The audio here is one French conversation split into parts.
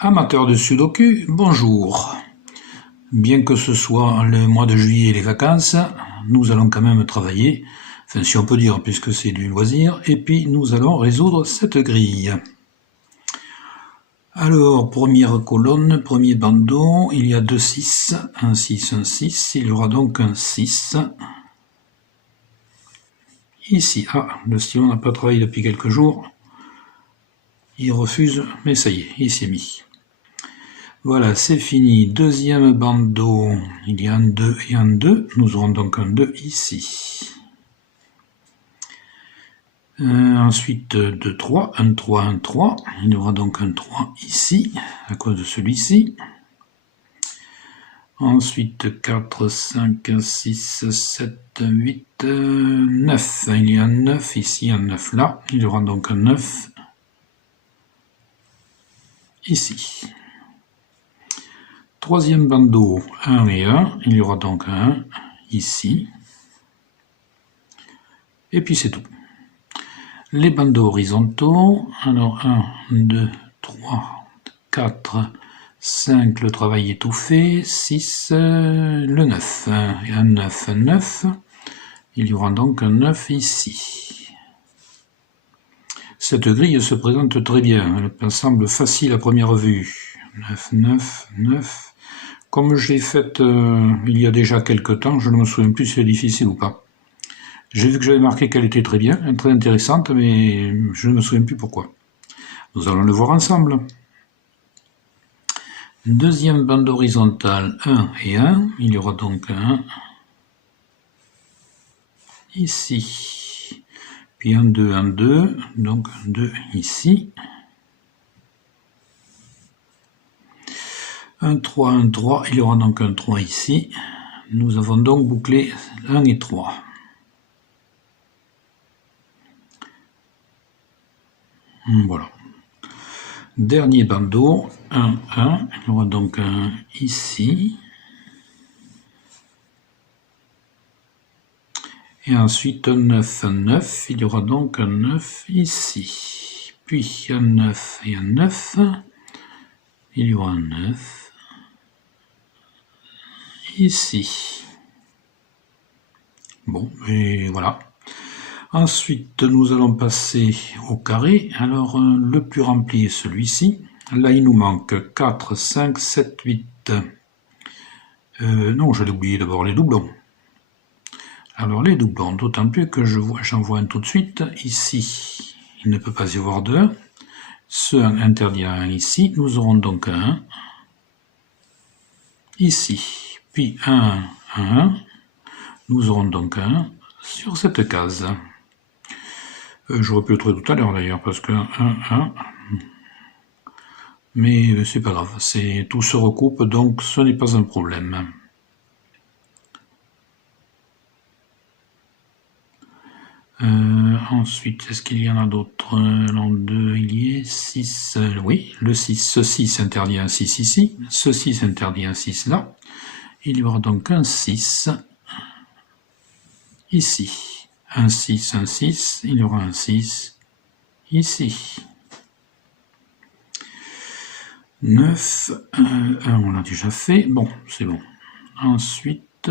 Amateurs de Sudoku, bonjour. Bien que ce soit le mois de juillet et les vacances, nous allons quand même travailler, enfin si on peut dire puisque c'est du loisir, et puis nous allons résoudre cette grille. Alors, première colonne, premier bandeau, il y a deux 6, un 6, un 6, il y aura donc un 6. Ici, le stylo n'a pas travaillé depuis quelques jours, il refuse, mais ça y est, il s'est mis. Voilà, c'est fini. Deuxième bandeau, il y a un 2 et un 2. Nous aurons donc un 2 ici. Ensuite, 2, 3, un 3, un 3. Il y aura donc un 3 ici, à cause de celui-ci. Ensuite, 4, 5, 6, 7, 8, 9. Il y a un 9 ici, un 9 là. Il y aura donc un 9 ici. Troisième bandeau, 1 et 1, il y aura donc un 1 ici, et puis c'est tout. Les bandeaux horizontaux, alors 1, 2, 3, 4, 5, le travail est tout fait, 6, le 9, et un 9, un 9, il y aura donc un 9 ici. Cette grille se présente très bien, elle semble facile à première vue. 9, 9, 9. Comme je l'ai faite il y a déjà quelques temps, je ne me souviens plus si c'est difficile ou pas. J'ai vu que j'avais marqué qu'elle était très bien, très intéressante, mais je ne me souviens plus pourquoi. Nous allons le voir ensemble. Deuxième bande horizontale, 1 et 1. Il y aura donc un ici. Puis un 2, donc un 2 ici. Un 3, il y aura donc un 3 ici. Nous avons donc bouclé 1 et 3. Voilà. Dernier bandeau, 1, 1. Il y aura donc un ici. Et ensuite un 9, un 9. Il y aura donc un 9 ici. Puis un 9 et un 9. Il y aura un 9 ici. Bon, et voilà. Ensuite, nous allons passer au carré. Alors, le plus rempli est celui-ci. Là, il nous manque 4, 5, 7, 8. Non, je l'ai oublié d'abord, les doublons. Alors, les doublons, d'autant plus que j'en vois un tout de suite. Ici, il ne peut pas y avoir deux. Ce 1 interdit à 1 ici. Nous aurons donc un 1 ici. Puis un 1. Nous aurons donc un 1 sur cette case. J'aurais pu le trouver tout à l'heure d'ailleurs, parce que 1, 1. Mais c'est pas grave, tout se recoupe, donc ce n'est pas un problème. Ensuite, est-ce qu'il y en a d'autres? En 2, il y est 6. Oui, le 6. Ce 6 interdit un 6 ici. Ce 6 interdit un 6 là. Il y aura donc un 6 ici. Un 6, un 6. Il y aura un 6 ici. 9, 1, on l'a déjà fait. Bon, c'est bon. Ensuite,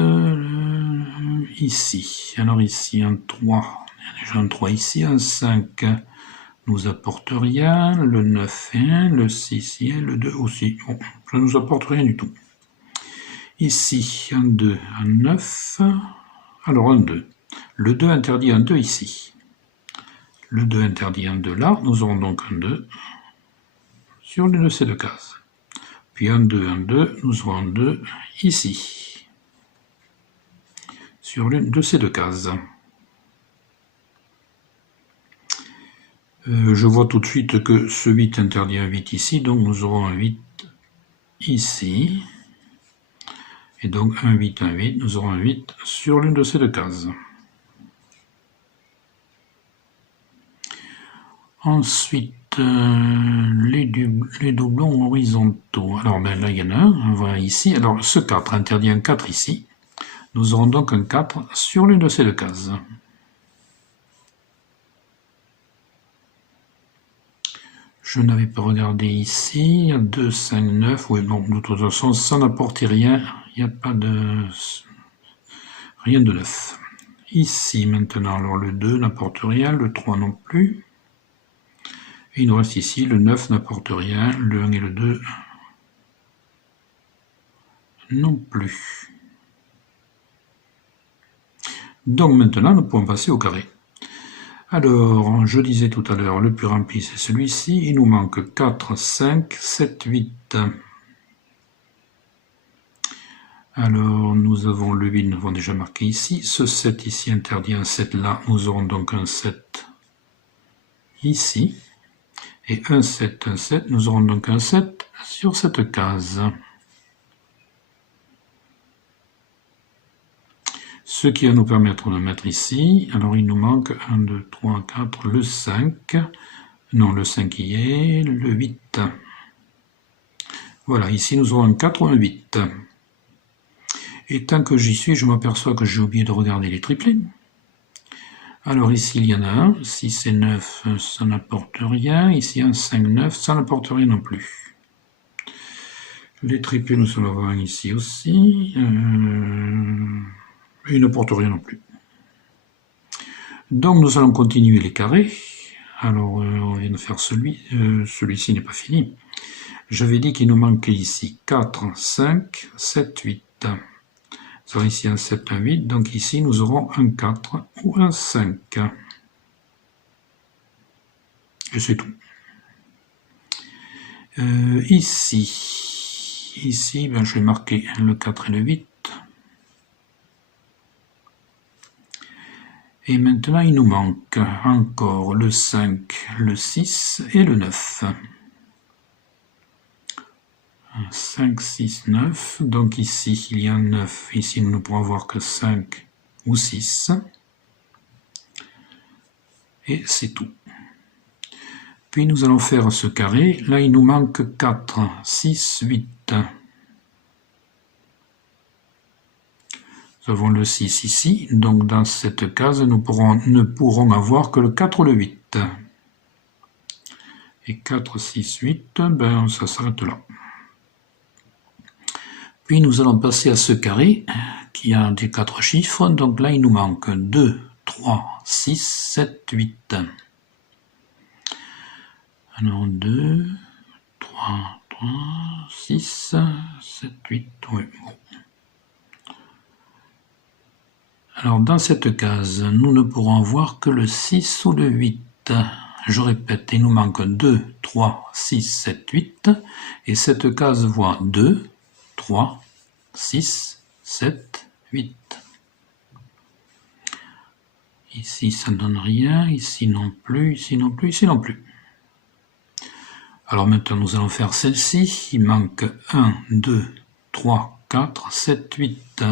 ici. Alors ici, un 3. Il y a déjà un 3 ici. Un 5 nous apporte rien. Le 9 et 1. Le 6 et 1. Le 2 aussi. Bon, ça ne nous apporte rien du tout. Ici, un 2, un 9. Alors un 2. Le 2 interdit un 2 ici. Le 2 interdit un 2 là. Nous aurons donc un 2 sur l'une de ces deux cases. Puis un 2, nous aurons un 2 ici. Sur l'une de ces deux cases. Je vois tout de suite que ce 8 interdit un 8 ici, donc nous aurons un 8 ici. Et donc un 8, nous aurons un 8 sur l'une de ces deux cases. Ensuite, les doublons horizontaux. Alors ben, là, il y en a un, on voit ici. Alors ce 4 interdit un 4 ici. Nous aurons donc un 4 sur l'une de ces deux cases. Je n'avais pas regardé ici, 2, 5, 9, oui, bon, de toute façon, ça n'apporte rien, il n'y a pas de... rien de neuf. Ici, maintenant, alors le 2 n'apporte rien, le 3 non plus. Et il nous reste ici, le 9 n'apporte rien, le 1 et le 2 non plus. Donc maintenant, nous pouvons passer au carré. Alors, je disais tout à l'heure, le plus rempli, c'est celui-ci. Il nous manque 4, 5, 7, 8. Alors, nous avons le 8, nous avons déjà marqué ici. Ce 7 ici interdit un 7 là. Nous aurons donc un 7 ici. Et un 7, un 7. Nous aurons donc un 7 sur cette case. Ce qui va nous permettre de mettre ici, alors il nous manque 1, 2, 3, 4, le 5, non le 5 y est, le 8. Voilà, ici nous aurons un 4 ou un 8. Et tant que j'y suis, je m'aperçois que j'ai oublié de regarder les triplés. Alors ici il y en a un, 6 et 9, ça n'apporte rien, ici un 5, 9, ça n'apporte rien non plus. Les triplés, nous en avons un ici aussi. Il ne porte rien non plus. Donc nous allons continuer les carrés. Alors on vient de faire celui-ci n'est pas fini. J'avais dit qu'il nous manquait ici 4, 5, 7, 8. Nous avons ici un 7, un 8, donc ici nous aurons un 4 ou un 5. Et c'est tout. Ici ben, je vais marquer le 4 et le 8. Et maintenant, il nous manque encore le 5, le 6 et le 9. 5, 6, 9. Donc ici, il y a un 9. Ici, nous ne pourrons avoir que 5 ou 6. Et c'est tout. Puis nous allons faire ce carré. Là, il nous manque 4, 6, 8. Nous avons le 6 ici, donc dans cette case, nous ne pourrons avoir que le 4 ou le 8. Et 4, 6, 8, ben, ça s'arrête là. Puis nous allons passer à ce carré, qui a des 4 chiffres, donc là il nous manque 2, 3, 6, 7, 8. Alors 2, 3, 6, 7, 8, oui, bon. Alors dans cette case, nous ne pourrons voir que le 6 ou le 8. Je répète, il nous manque 2, 3, 6, 7, 8. Et cette case voit 2, 3, 6, 7, 8. Ici, ça ne donne rien. Ici non plus, ici non plus, ici non plus. Alors maintenant, nous allons faire celle-ci. Il manque 1, 2, 3, 4, 7, 8.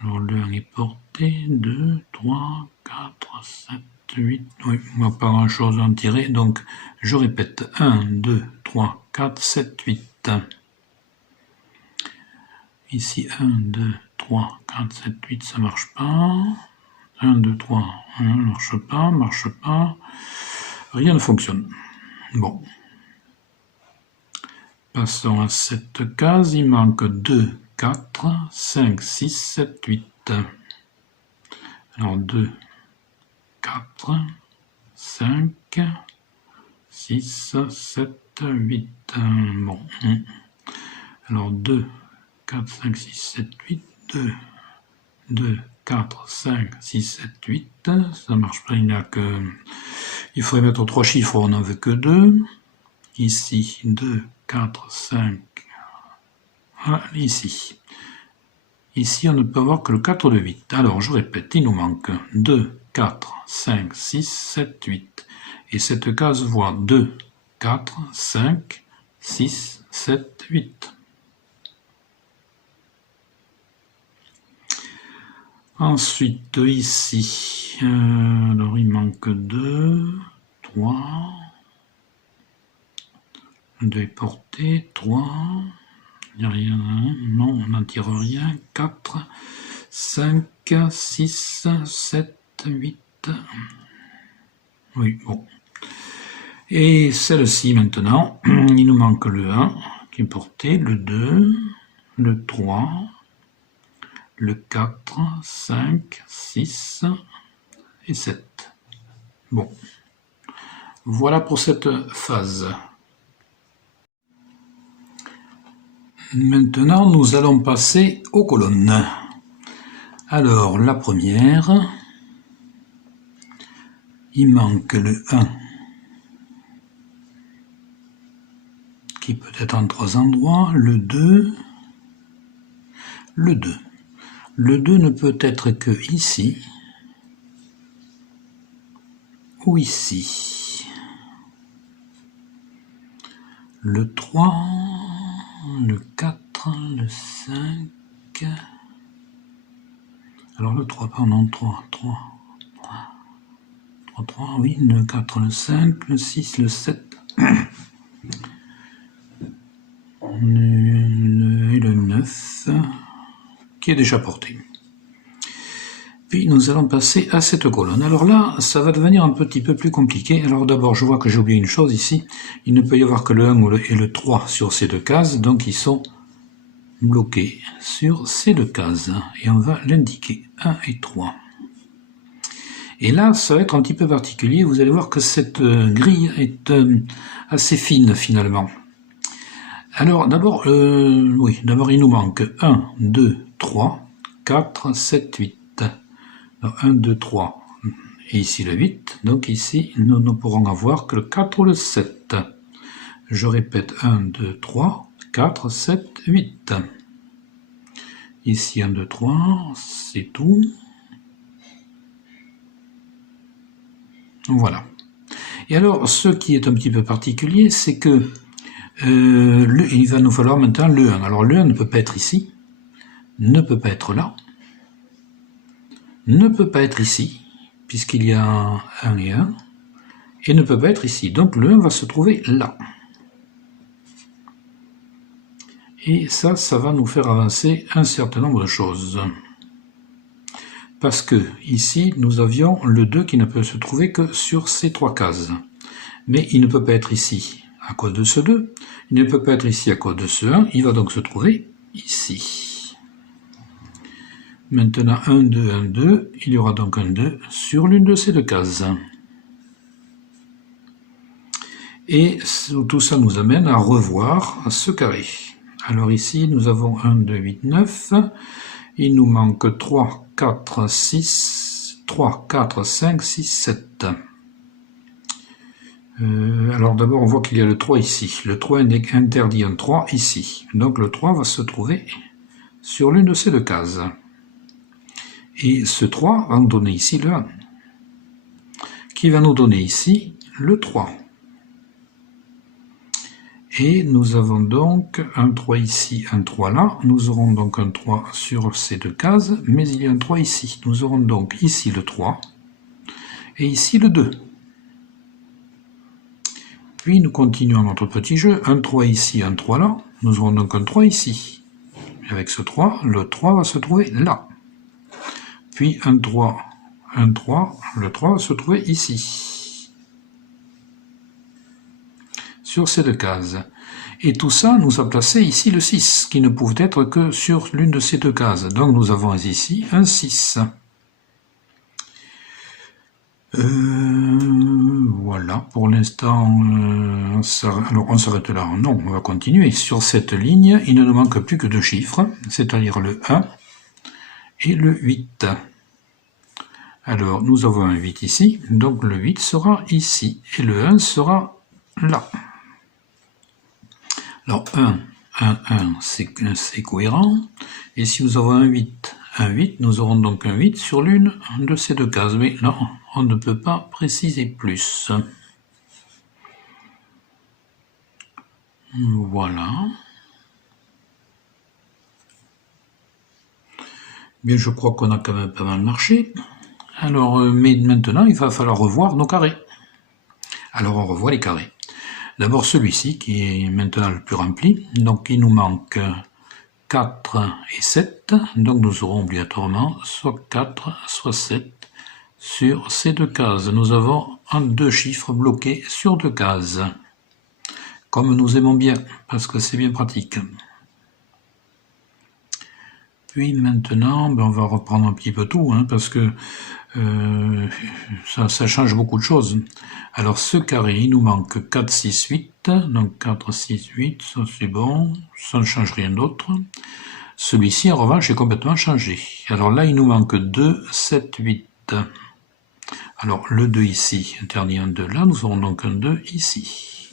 Alors le 1 est porté, 2, 3, 4, 7, 8. Oui, on n'a pas grand-chose à en tirer. Donc, je répète, 1, 2, 3, 4, 7, 8. Ici, 1, 2, 3, 4, 7, 8, ça ne marche pas. 1, 2, 3, 1, marche pas. Rien ne fonctionne. Bon. Passons à cette case. Il manque 2, 4, 5, 6, 7, 8. Alors 2, 4, 5, 6, 7, 8. Bon. Alors 2, 4, 5, 6, 7, 8. 2, 2, 4, 5, 6, 7, 8. Ça marche pas, il faudrait mettre 3 chiffres, on n'en veut que 2. Ici, 2, 4, 5. Voilà, ici. Ici, on ne peut avoir que le 4 ou le 8. Alors, je répète, il nous manque 2, 4, 5, 6, 7, 8. Et cette case voit 2, 4, 5, 6, 7, 8. Ensuite, ici, alors il manque 2, 3, 2 est porté, 3, il n'y a rien, non, on n'en tire rien, 4, 5, 6, 7, 8, oui, bon. Et celle-ci maintenant, il nous manque le 1 qui est porté, le 2, le 3, le 4, 5, 6 et 7. Bon, voilà pour cette phase. Maintenant, nous allons passer aux colonnes. Alors, la première, il manque le 1, qui peut être en 3 endroits, le 2, le 2. Le 2 ne peut être que ici ou ici. Le 3, le 4, le 5. Alors le 3, pardon, 3, oui, le 4, le 5, le 6, le 7. Et le 9, qui est déjà porté. Puis nous allons passer à cette colonne. Alors là, ça va devenir un petit peu plus compliqué. Alors d'abord, je vois que j'ai oublié une chose ici. Il ne peut y avoir que le 1 et le 3 sur ces deux cases, donc ils sont bloqués sur ces deux cases. Et on va l'indiquer, 1 et 3. Et là, ça va être un petit peu particulier. Vous allez voir que cette grille est assez fine finalement. Alors d'abord, d'abord il nous manque 1, 2, 3, 4, 7, 8. 1, 2, 3, et ici le 8, donc ici nous ne pourrons avoir que le 4 ou le 7. Je répète, 1, 2, 3, 4, 7, 8. Ici 1, 2, 3, c'est tout. Voilà. Et alors, ce qui est un petit peu particulier, c'est que il va nous falloir maintenant le 1. Alors le 1 ne peut pas être ici, ne peut pas être là, ne peut pas être ici, puisqu'il y a un 1 et 1, et ne peut pas être ici. Donc le 1 va se trouver là. Et ça va nous faire avancer un certain nombre de choses. Parce que ici, nous avions le 2 qui ne peut se trouver que sur ces trois cases. Mais il ne peut pas être ici à cause de ce 2, il ne peut pas être ici à cause de ce 1, il va donc se trouver ici. Maintenant, 1, 2, 1, 2, il y aura donc un 2 sur l'une de ces deux cases. Et tout ça nous amène à revoir ce carré. Alors ici, nous avons 1, 2, 8, 9, il nous manque 3, 4, 6, 3, 4, 5, 6, 7. Alors d'abord on voit qu'il y a le 3 ici, le 3 interdit un 3 ici, donc le 3 va se trouver sur l'une de ces deux cases. Et ce 3 va nous donner ici le 1, qui va nous donner ici le 3. Et nous avons donc un 3 ici, un 3 là, nous aurons donc un 3 sur ces deux cases, mais il y a un 3 ici. Nous aurons donc ici le 3, et ici le 2. Puis nous continuons notre petit jeu, un 3 ici, un 3 là, nous aurons donc un 3 ici. Et avec ce 3, le 3 va se trouver là. Puis un 3, le 3 va se trouver ici. Sur ces deux cases. Et tout ça nous a placé ici le 6, qui ne pouvait être que sur l'une de ces deux cases. Donc nous avons ici un 6. Voilà, pour l'instant, alors on s'arrête là. Non, on va continuer. Sur cette ligne, il ne nous manque plus que deux chiffres, c'est-à-dire le 1 et le 8. Alors, nous avons un 8 ici, donc le 8 sera ici, et le 1 sera là. Alors, 1, c'est cohérent, et si nous avons un 8, nous aurons donc un 8 sur l'une de ces deux cases, mais non, on ne peut pas préciser plus. Voilà. Bien, je crois qu'on a quand même pas mal marché. Alors, mais maintenant, il va falloir revoir nos carrés. Alors, on revoit les carrés. D'abord celui-ci, qui est maintenant le plus rempli. Donc, il nous manque 4 et 7. Donc, nous aurons obligatoirement soit 4, soit 7 sur ces deux cases. Nous avons deux chiffres bloqués sur deux cases. Comme nous aimons bien, parce que c'est bien pratique. Puis maintenant, on va reprendre un petit peu tout, hein, parce que ça change beaucoup de choses. Alors ce carré, il nous manque 4, 6, 8. Donc 4, 6, 8, ça c'est bon, ça ne change rien d'autre. Celui-ci, en revanche, est complètement changé. Alors là, il nous manque 2, 7, 8. Alors le 2 ici interdit un 2 là, nous aurons donc un 2 ici.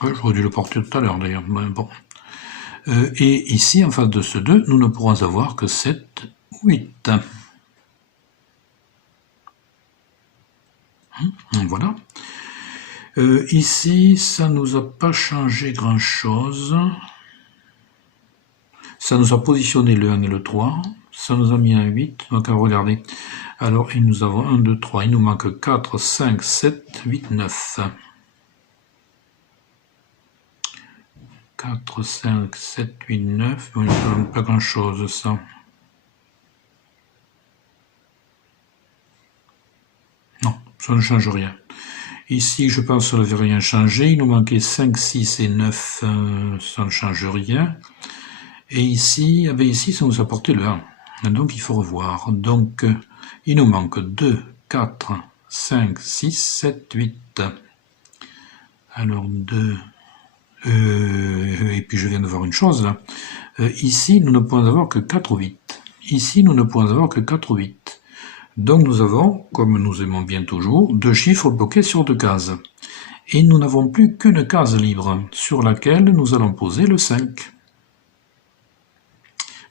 Ouais, j'aurais dû le porter tout à l'heure d'ailleurs, mais bon. Et ici, en face de ce 2, nous ne pourrons avoir que 7 ou 8. Voilà. Ici, ça ne nous a pas changé grand-chose. Ça nous a positionné le 1 et le 3. Ça nous a mis un 8. Donc, regardez. Alors, nous avons 1, 2, 3. Il nous manque 4, 5, 7, 8, 9. 4, 5, 7, 8, 9. Bon, ça ne donne pas grand-chose, ça. Non, ça ne change rien. Ici, je pense que ça n'avait rien changé. Il nous manquait 5, 6 et 9. Ça ne change rien. Et ici, ici, ça nous a porté le 1. Donc, il faut revoir. Donc, il nous manque 2, 4, 5, 6, 7, 8. Alors, 2... et puis je viens de voir une chose là. Ici, nous ne pouvons avoir que 4 ou 8. Ici, nous ne pouvons avoir que 4 ou 8. Donc nous avons, comme nous aimons bien toujours, deux chiffres bloqués sur deux cases. Et nous n'avons plus qu'une case libre, sur laquelle nous allons poser le 5.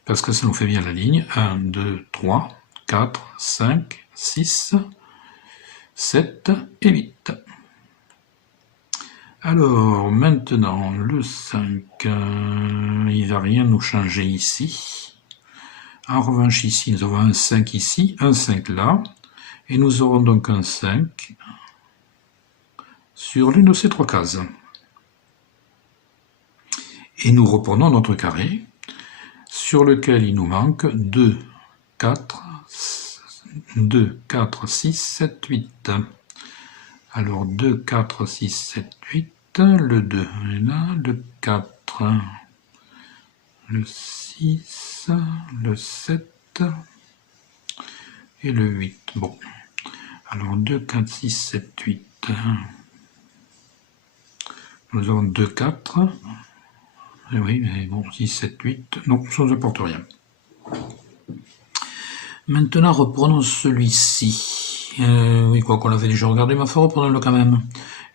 Parce que ça nous fait bien la ligne. 1, 2, 3, 4, 5, 6, 7 et 8. Alors, maintenant, le 5, il ne va rien nous changer ici. En revanche, ici, nous avons un 5 ici, un 5 là, et nous aurons donc un 5 sur l'une de ces trois cases. Et nous reprenons notre carré, sur lequel il nous manque 2, 4, 6, 7, 8. Alors 2, 4, 6, 7, 8, le 2 est là, le 4, le 6, le 7 et le 8. Bon, alors 2, 4, 6, 7, 8. Nous avons 2, 4. Et oui, mais bon, 6, 7, 8. Non, ça ne apporte rien. Maintenant, reprenons celui-ci. Oui, quoi qu'on l'avait déjà regardé, mais reprenons-le quand même.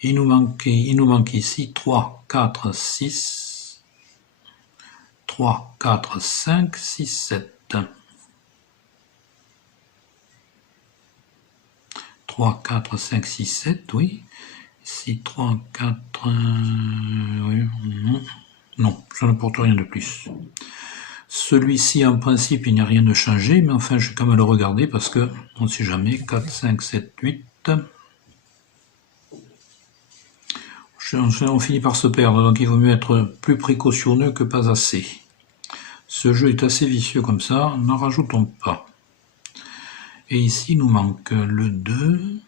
Il nous manque ici 3, 4, 6, 3, 4, 5, 6, 7. 3, 4, 5, 6, 7, oui. Ici, 3, 4, oui, non, ça ne porte rien de plus. Celui-ci, en principe, il n'y a rien de changé, mais enfin, je vais quand même le regarder parce que, on ne sait jamais, 4, 5, 7, 8. On finit par se perdre, donc il vaut mieux être plus précautionneux que pas assez. Ce jeu est assez vicieux comme ça, n'en rajoutons pas. Et ici, il nous manque le 2,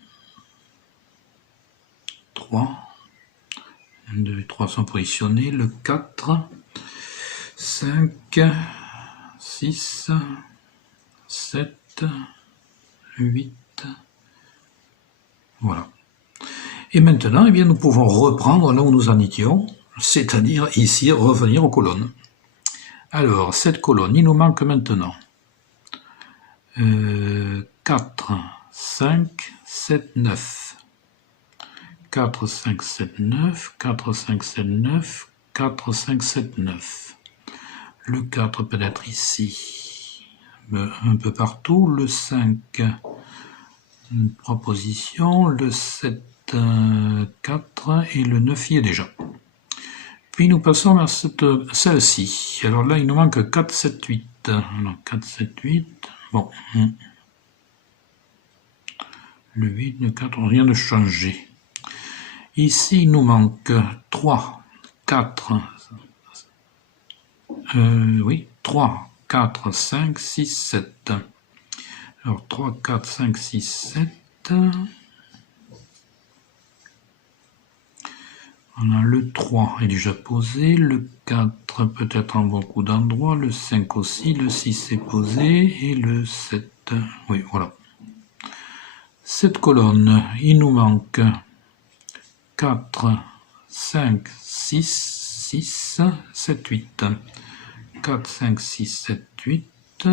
3, 1, 2 et 3 sont positionnés, le 4, 5, 6, 7, 8, voilà. Et maintenant, eh bien, nous pouvons reprendre là où nous en étions, c'est-à-dire ici, revenir aux colonnes. Alors, cette colonne, il nous manque maintenant 4, 5, 7, 9. 4, 5, 7, 9, 4, 5, 7, 9, 4, 5, 7, 9. Le 4 peut être ici, un peu partout. Le 5, 3 positions. Le 7, 4 et le 9 y est déjà. Puis nous passons à celle-ci. Alors là, il nous manque 4, 7, 8. Alors 4, 7, 8. Bon. Le 8, le 4, rien de changé. Ici, il nous manque 3, 4, 3, 4, 5, 6, 7. Alors 3, 4, 5, 6, 7. On a le 3 est déjà posé, le 4 peut-être en beaucoup d'endroits, le 5 aussi, le 6 est posé et le 7, oui voilà. Cette colonne, il nous manque 4, 5, 6, 6, 7, 8. 4, 5, 6, 7, 8.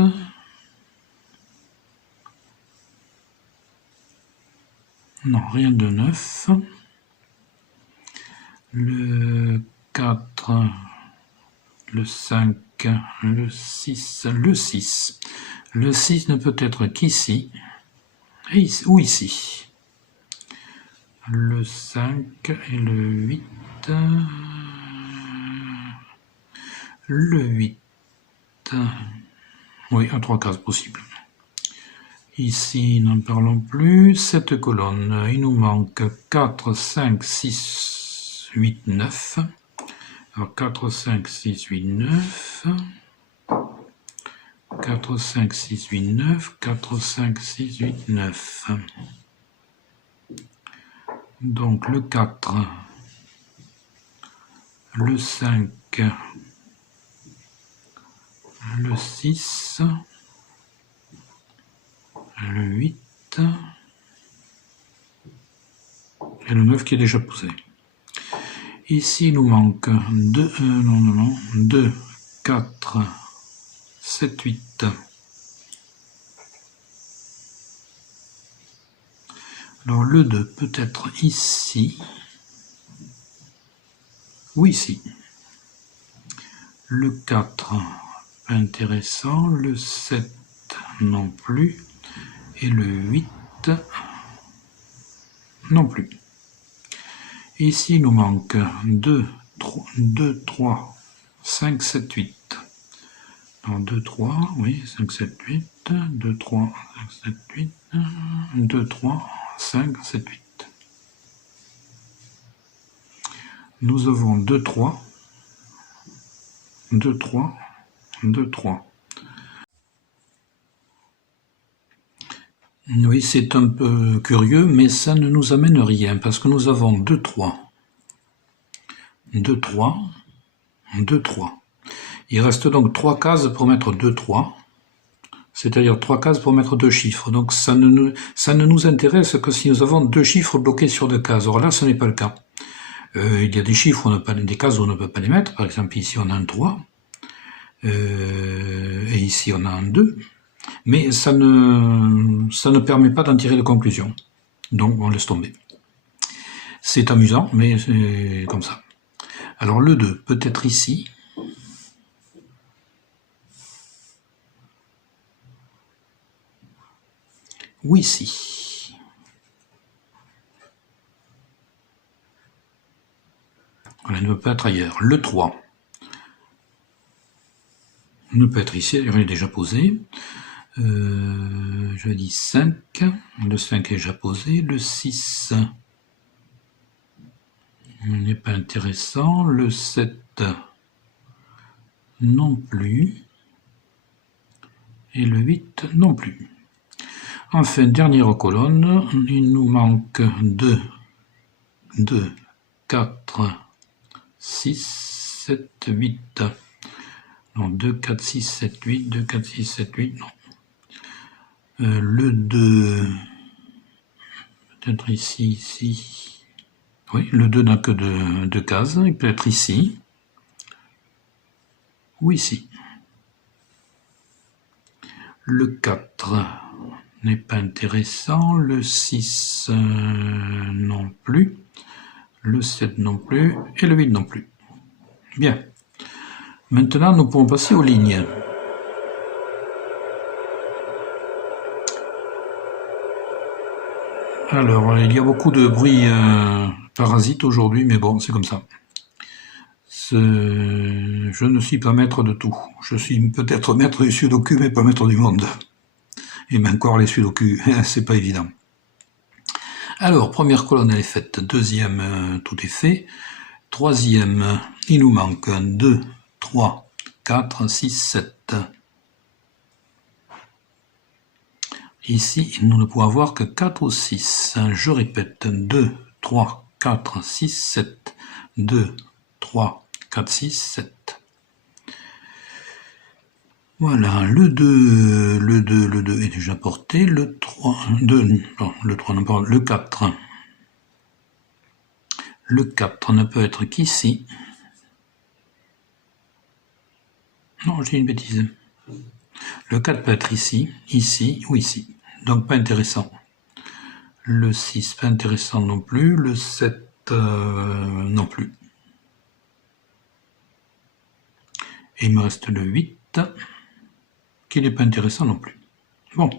Non, rien de neuf. Le 4, le 5, le 6, le 6. Le 6 ne peut être qu'ici, ou ici. Le 5 et le 8. Le 8. Oui, à 3 cases possibles. Ici, n'en parlons plus. Cette colonne, il nous manque 4, 5, 6, 8, 9. Alors 4, 5, 6, 8, 9. 4, 5, 6, 8, 9. 4, 5, 6, 8, 9. Donc le 4, le 5, le 6, le 8 et le 9 qui est déjà posé. Ici, il nous manque 2, 4, 7, 8. Alors, le 2 peut être ici, ou ici. Le 4, pas intéressant. Le 7, non plus. Et le 8, non plus. Ici, il nous manque 2, 3, 5, 7, 8. Alors 2, 3, oui, 5, 7, 8, 2, 3, 5, 7, 8, 2, 3, 5, 7, 8. Nous avons 2, 3, 2, 3, 2, 3. Oui, c'est un peu curieux, mais ça ne nous amène rien, parce que nous avons 2, 3, 2, 3, 2, 3. Il reste donc 3 cases pour mettre 2, 3, c'est-à-dire 3 cases pour mettre 2 chiffres. Donc ça ne nous intéresse que si nous avons 2 chiffres bloqués sur 2 cases. Or là, ce n'est pas le cas. Il y a des chiffres, des cases où on ne peut pas les mettre. Par exemple, ici on a un 3, et ici on a un 2. Mais ça ne permet pas d'en tirer de conclusion. Donc on laisse tomber. C'est amusant, mais c'est comme ça. Alors le 2 peut être ici. Ou ici. Voilà, il ne peut pas être ailleurs. Le 3 ne peut être ici, il est déjà posé. Je dis 5, le 5 est déjà posé, le 6 n'est pas intéressant, le 7 non plus, et le 8 non plus. Enfin, dernière colonne, il nous manque 2, 4, 6, 7, 8. Non, 2, 4, 6, 7, 8, 2, 4, 6, 7, 8, non. Le 2, peut-être ici. Oui, le 2 n'a que 2 cases, il peut être ici, ou ici. Le 4 n'est pas intéressant, le 6 non plus, le 7 non plus, et le 8 non plus. Bien. Maintenant, nous pouvons passer aux lignes. Alors, il y a beaucoup de bruit parasite aujourd'hui, mais bon, c'est comme ça. Je ne suis pas maître de tout. Je suis peut-être maître du sudoku, mais pas maître du monde. Et même encore les sudoku, c'est pas évident. Alors, première colonne, elle est faite. Deuxième, tout est fait. Troisième, il nous manque 2, 3, 4, 6, 7. Ici, nous ne pouvons avoir que 4 ou 6. Je répète, 2, 3, 4, 6, 7. 2, 3, 4, 6, 7. Voilà, le 2 est déjà porté, le 3, le 4. Le 4 ne peut être qu'ici. Non, j'ai une bêtise. Le 4 peut être ici, ici ou ici. Donc pas intéressant. Le 6, pas intéressant non plus. Le 7, non plus. Et il me reste le 8, qui n'est pas intéressant non plus. Bon,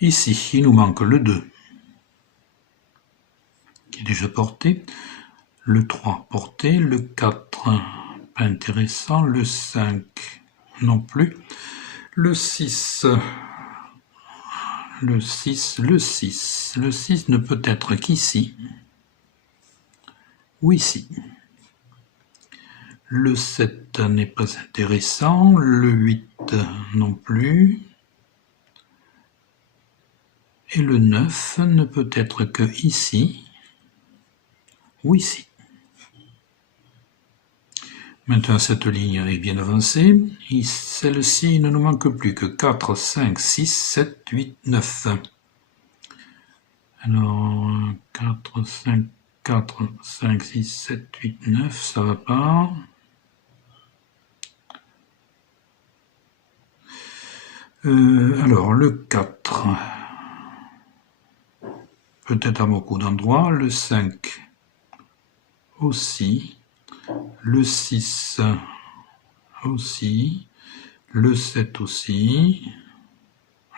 ici, il nous manque le 2, qui est déjà porté. Le 3 porté. Le 4, pas intéressant. Le 5, non plus. Le 6, le 6 ne peut être qu'ici ou ici. Le 7 n'est pas intéressant, le 8 non plus, et le 9 ne peut être que ici ou ici. Maintenant, cette ligne est bien avancée. Celle-ci, il ne nous manque plus que 4, 5, 6, 7, 8, 9. Alors, 4, 5, 6, 7, 8, 9, ça va pas. Alors, le 4, peut-être à beaucoup d'endroits. Le 5 aussi. Le 6 aussi. Le 7 aussi.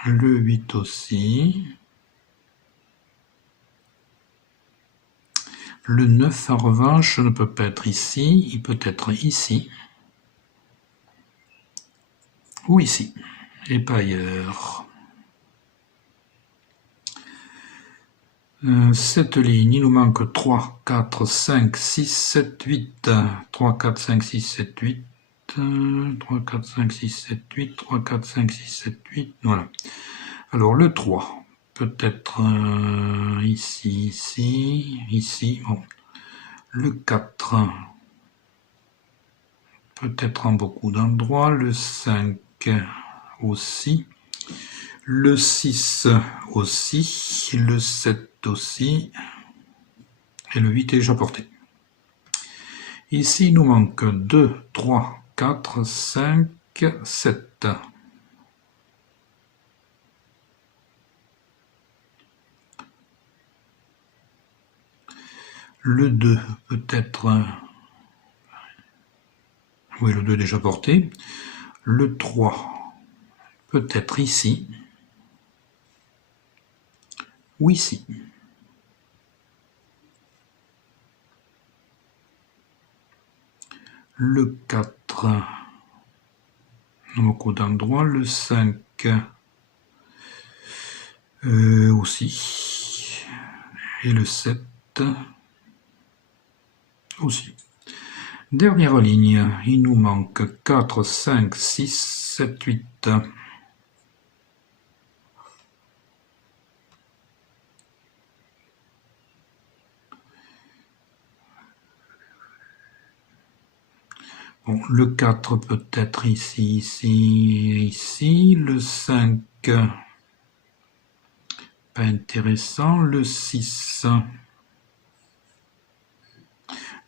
Le 8 aussi. Le 9, en revanche, ne peut pas être ici. Il peut être ici. Ou ici. Et pas ailleurs. Cette ligne, il nous manque 3, 4, 5, 6, 7, 8. 3, 4, 5, 6, 7, 8. 3, 4, 5, 6, 7, 8. 3, 4, 5, 6, 7, 8. Voilà. Alors le 3, peut-être ici, ici, ici. Bon. Le 4, peut-être en beaucoup d'endroits. Le 5 aussi. Le 6 aussi. Le 7 aussi. Et le 8 est déjà porté. Ici, il nous manque 2, 3, 4, 5, 7. Le 2 peut-être... Oui, le 2 est déjà porté. Le 3 peut-être ici. Ou ici. Le 4, beaucoup d'endroits. Le 5 aussi. Et le 7 aussi. Dernière ligne, il nous manque 4, 5, 6, 7, 8. Bon, le 4 peut être ici, ici, ici. Le 5, pas intéressant. Le 6,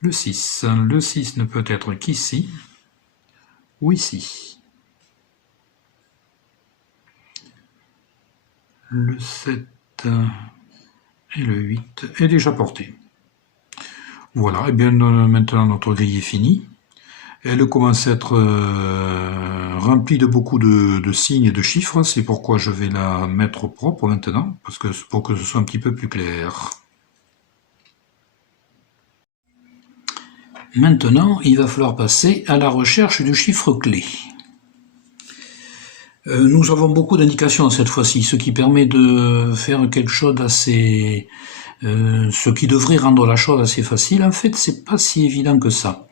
le 6 ne peut être qu'ici ou ici. Le 7 et le 8 est déjà porté. Voilà, et bien maintenant notre grille est finie. Elle commence à être remplie de beaucoup de signes et de chiffres, c'est pourquoi je vais la mettre au propre maintenant, pour que ce soit un petit peu plus clair. Maintenant, il va falloir passer à la recherche du chiffre clé. Nous avons beaucoup d'indications cette fois-ci, ce qui permet de faire quelque chose d'assez... ce qui devrait rendre la chose assez facile. En fait, c'est pas si évident que ça.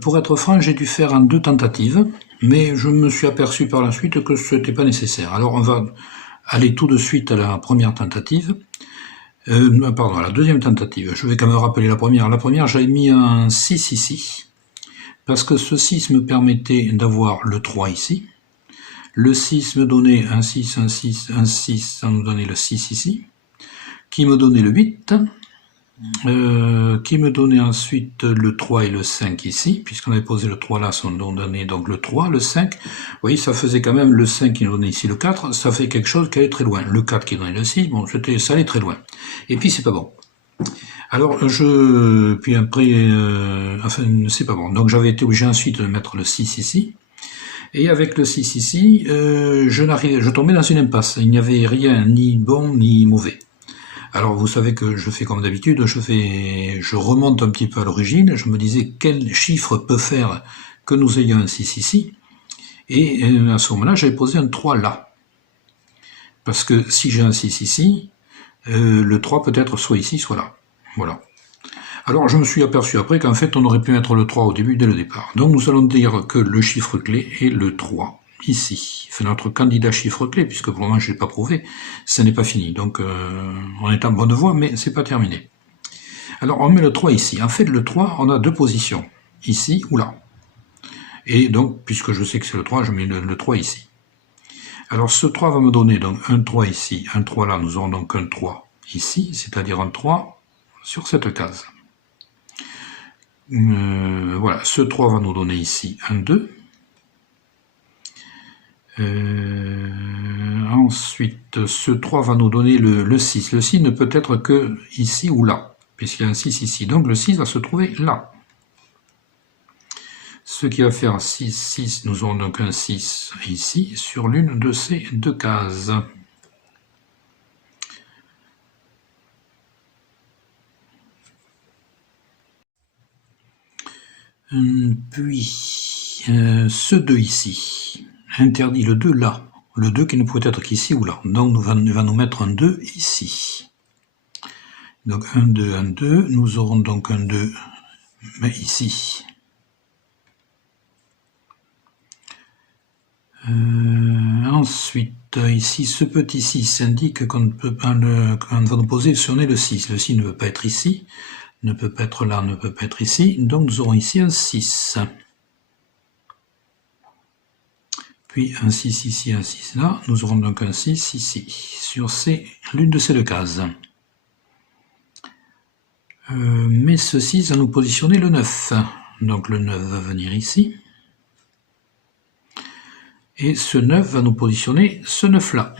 Pour être franc, j'ai dû faire en 2 tentatives, mais je me suis aperçu par la suite que ce n'était pas nécessaire. Alors on va aller tout de suite à la première tentative. Pardon, à la deuxième tentative. Je vais quand même rappeler la première. La première, j'avais mis un 6 ici, parce que ce 6 me permettait d'avoir le 3 ici. Le 6 me donnait un 6, un 6, un 6, ça nous donnait le 6 ici, qui me donnait le 8, qui me donnait ensuite le 3 et le 5 ici, puisqu'on avait posé le 3 là, ça nous donnait donc le 3, le 5. Vous voyez, ça faisait quand même le 5 qui nous donnait ici le 4, ça fait quelque chose qui allait très loin. Le 4 qui donnait le 6, bon, ça allait très loin. Et puis c'est pas bon. Alors puis après, enfin c'est pas bon. Donc j'avais été obligé ensuite de mettre le 6 ici. Et avec le 6 ici, je tombais dans une impasse. Il n'y avait rien, ni bon ni mauvais. Alors vous savez que je fais comme d'habitude, je remonte un petit peu à l'origine, je me disais quel chiffre peut faire que nous ayons un 6 ici, et à ce moment-là j'avais posé un 3 là. Parce que si j'ai un 6 ici, le 3 peut être soit ici, soit là. Voilà. Alors je me suis aperçu après qu'en fait on aurait pu mettre le 3 au début dès le départ. Donc nous allons dire que le chiffre clé est le 3. Ici, c'est notre candidat chiffre clé, puisque pour le moment je ne l'ai pas prouvé, ça n'est pas fini, donc on est en bonne voie, mais c'est pas terminé. Alors on met le 3 ici. En fait le 3, on a deux positions, ici ou là. Et donc, puisque je sais que c'est le 3, je mets le 3 ici. Alors ce 3 va me donner donc un 3 ici, un 3 là, nous aurons donc un 3 ici, c'est-à-dire un 3 sur cette case. Voilà, ce 3 va nous donner ici un 2. Ensuite, ce 3 va nous donner le 6. Le 6 ne peut être que ici ou là, puisqu'il y a un 6 ici. Donc le 6 va se trouver là. Ce qui va faire 6, 6, nous aurons donc un 6 ici, sur l'une de ces deux cases. Puis, ce 2 ici, interdit le 2 là. Le 2 qui ne peut être qu'ici ou là. Donc, va nous mettre un 2 ici. Donc, un 2, un 2. Nous aurons donc un 2, mais ici. Ensuite, ici, ce petit 6 indique qu'on va nous poser si on est le 6. Le 6 ne peut pas être ici, ne peut pas être là, ne peut pas être ici. Donc, nous aurons ici un 6. Puis un 6 ici, un 6 là. Nous aurons donc un 6 ici, sur l'une de ces deux cases. Mais ce 6 va nous positionner le 9. Donc le 9 va venir ici. Et ce 9 va nous positionner ce 9 là.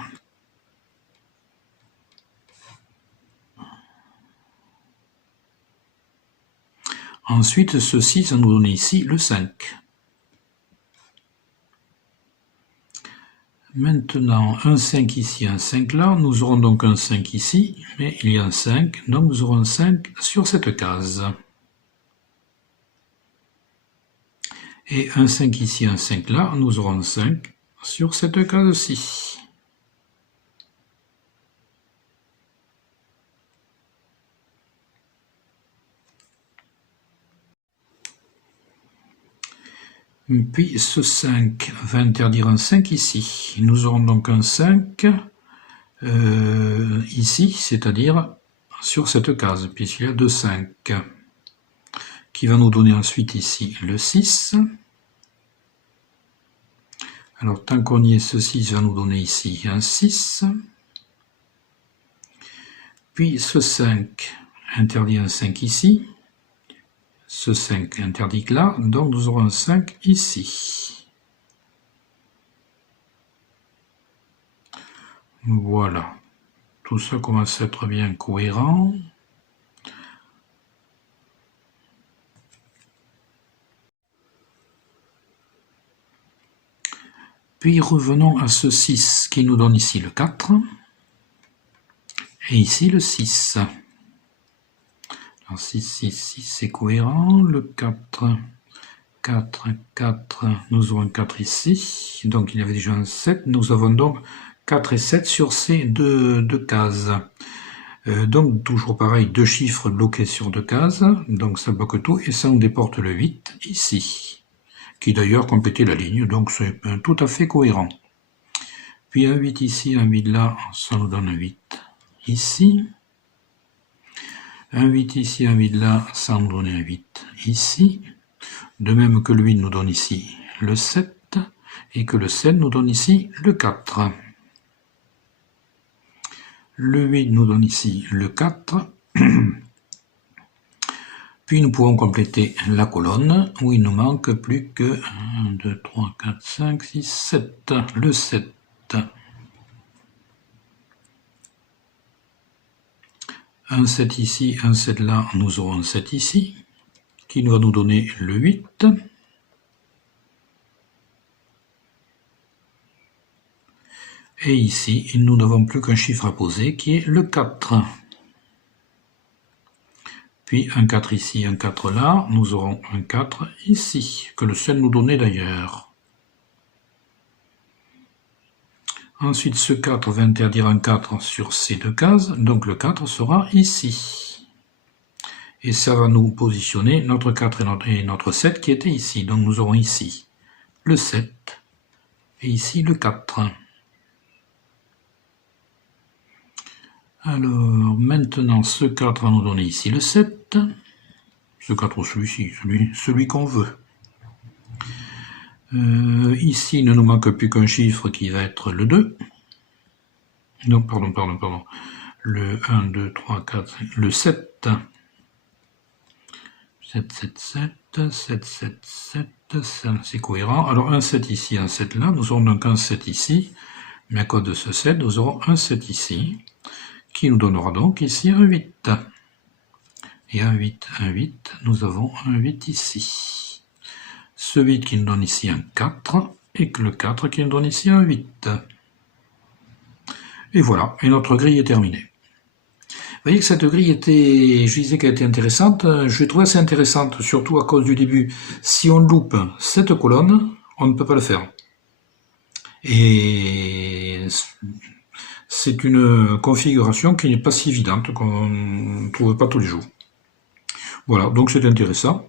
Ensuite, ce 6 va nous donner ici le 5. Maintenant, un 5 ici, un 5 là. Nous aurons donc un 5 ici, mais il y a un 5, donc nous aurons un 5 sur cette case. Et un 5 ici, un 5 là, nous aurons un 5 sur cette case-ci. Puis ce 5 va interdire un 5 ici. Nous aurons donc un 5 ici, c'est-à-dire sur cette case, puisqu'il y a deux 5, qui va nous donner ensuite ici le 6. Alors tant qu'on y est, ce 6 va nous donner ici un 6. Puis ce 5 interdit un 5 ici. Ce 5 interdit que là, donc nous aurons un 5 ici. Voilà. Tout ça commence à être bien cohérent. Puis revenons à ce 6 qui nous donne ici le 4. Et ici le 6. Alors 6, 6, 6, c'est cohérent. Le 4, 4, 4, nous aurons un 4 ici. Donc il y avait déjà un 7. Nous avons donc 4 et 7 sur ces deux cases. Donc toujours pareil, deux chiffres bloqués sur deux cases. Donc ça bloque tout. Et ça nous déporte le 8 ici. Qui d'ailleurs complétait la ligne. Donc c'est tout à fait cohérent. Puis un 8 ici, un 8 là, ça nous donne un 8 ici. Un 8 ici, un 8 là, ça nous donne un 8 ici. De même que le 8 nous donne ici le 7, et que le 7 nous donne ici le 4. Le 8 nous donne ici le 4. Puis nous pouvons compléter la colonne où il nous manque plus que 1, 2, 3, 4, 5, 6, 7. Le 7. Un 7 ici, un 7 là, nous aurons un 7 ici, qui va nous donner le 8. Et ici, nous n'avons plus qu'un chiffre à poser, qui est le 4. Puis un 4 ici, un 4 là, nous aurons un 4 ici, que le 7 nous donnait d'ailleurs. Ensuite, ce 4 va interdire un 4 sur ces deux cases, donc le 4 sera ici. Et ça va nous positionner notre 4 et notre 7 qui étaient ici. Donc nous aurons ici le 7 et ici le 4. Alors maintenant, ce 4 va nous donner ici le 7. Ce 4 ou celui-ci, celui qu'on veut. Ici, il ne nous manque plus qu'un chiffre qui va être le 2. Non, pardon. Le 1, 2, 3, 4, 5, le 7. 7, 7, 7, 7, 7, 7, c'est cohérent. Alors un 7 ici, un 7 là, nous aurons donc un 7 ici, mais à cause de ce 7, nous aurons un 7 ici, qui nous donnera donc ici un 8. Et un 8, nous avons un 8 ici. Ce 8 qui nous donne ici un 4, et que le 4 qui nous donne ici un 8. Et voilà, et notre grille est terminée. Vous voyez que cette grille était, je disais qu'elle était intéressante, je trouvais assez intéressante, surtout à cause du début. Si on loupe cette colonne, on ne peut pas le faire. Et c'est une configuration qui n'est pas si évidente, qu'on ne trouve pas tous les jours. Voilà, donc c'est intéressant.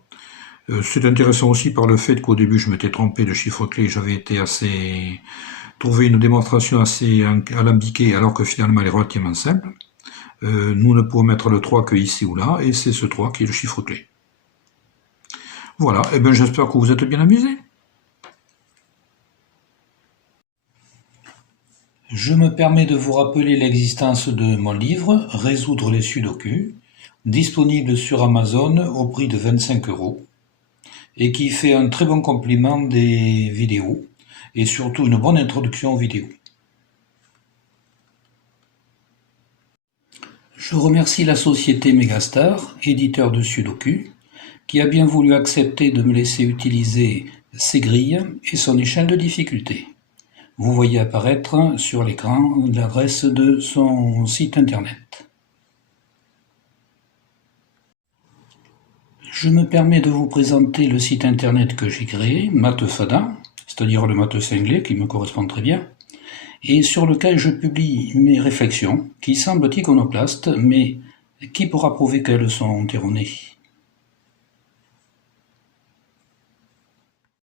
C'est intéressant aussi par le fait qu'au début je m'étais trompé de chiffre clé, j'avais été trouvé une démonstration assez alambiquée alors que finalement elle est relativement simple. Nous ne pouvons mettre le 3 que ici ou là, et c'est ce 3 qui est le chiffre clé. Voilà, et bien j'espère que vous êtes bien amusés. Je me permets de vous rappeler l'existence de mon livre, Résoudre les sudoku, disponible sur Amazon au prix de 25 €, et qui fait un très bon complément des vidéos, et surtout une bonne introduction aux vidéos. Je remercie la société Megastar, éditeur de Sudoku, qui a bien voulu accepter de me laisser utiliser ses grilles et son échelle de difficulté. Vous voyez apparaître sur l'écran l'adresse de son site internet. Je me permets de vous présenter le site internet que j'ai créé, Mathefada, c'est-à-dire le maths cinglé qui me correspond très bien, et sur lequel je publie mes réflexions, qui semblent iconoclastes, mais qui pourra prouver qu'elles sont erronées.